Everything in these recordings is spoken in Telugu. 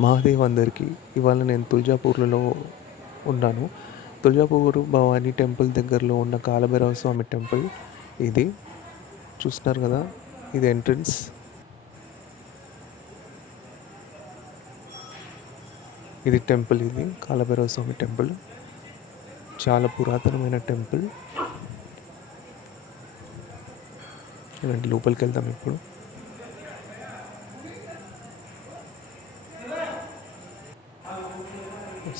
మహాదేవ్ అందరికీ. ఇవాళ నేను తుల్జాపూర్లో ఉన్నాను. తుల్జాపూర్ భవానీ టెంపుల్ దగ్గరలో ఉన్న కాలభైరవ స్వామి టెంపుల్ ఇది. చూస్తున్నారు కదా, ఇది ఎంట్రన్స్. ఇది టెంపుల్, ఇది కాలభైరవ స్వామి టెంపుల్. చాలా పురాతనమైన టెంపుల్. ఇలాంటి లోపలికి వెళ్దాం ఇప్పుడు.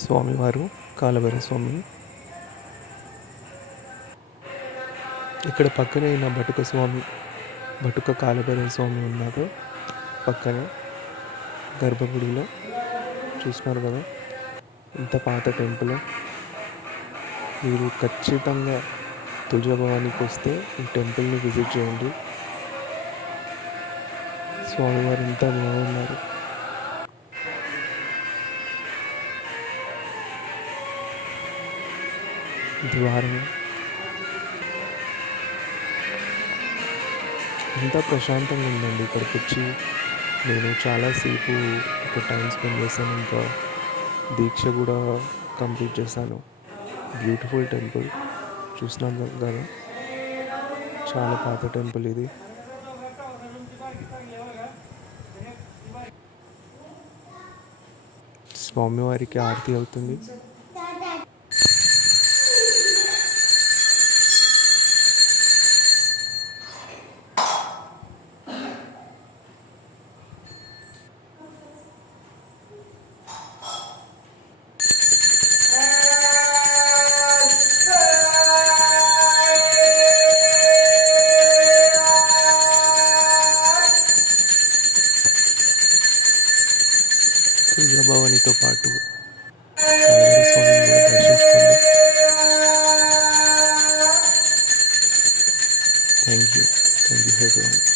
స్వామివారు కాలభైరవ స్వామి. ఇక్కడ పక్కనే నా బటుక కాలభైరవ స్వామి ఉన్నారు పక్కనే గర్భగుడిలో. చూస్తున్నారు కదా, ఇంత పాత టెంపుల్. మీరు ఖచ్చితంగా తుల్జా భవానీకి వస్తే ఈ టెంపుల్ని విజిట్ చేయండి. స్వామివారు ఎంత బాగున్నారు. ద్వారం ఎంత ప్రశాంతంగా ఉందండి. ఇక్కడికి వచ్చి నేను చాలాసేపు ఇక్కడ టైం స్పెండ్ చేశాను. ఇంకా దీక్ష కూడా కంప్లీట్ చేశాను. Beautiful temple. చూస్తున్నాను కదా, చాలా పాత టెంపుల్ ఇది. స్వామివారికి ఆరతి అవుతుంది. తుల్జా భవానీతో పాటు కాలభైరవ స్వామిని కూడా దర్శించుకోండి. Thank you everyone.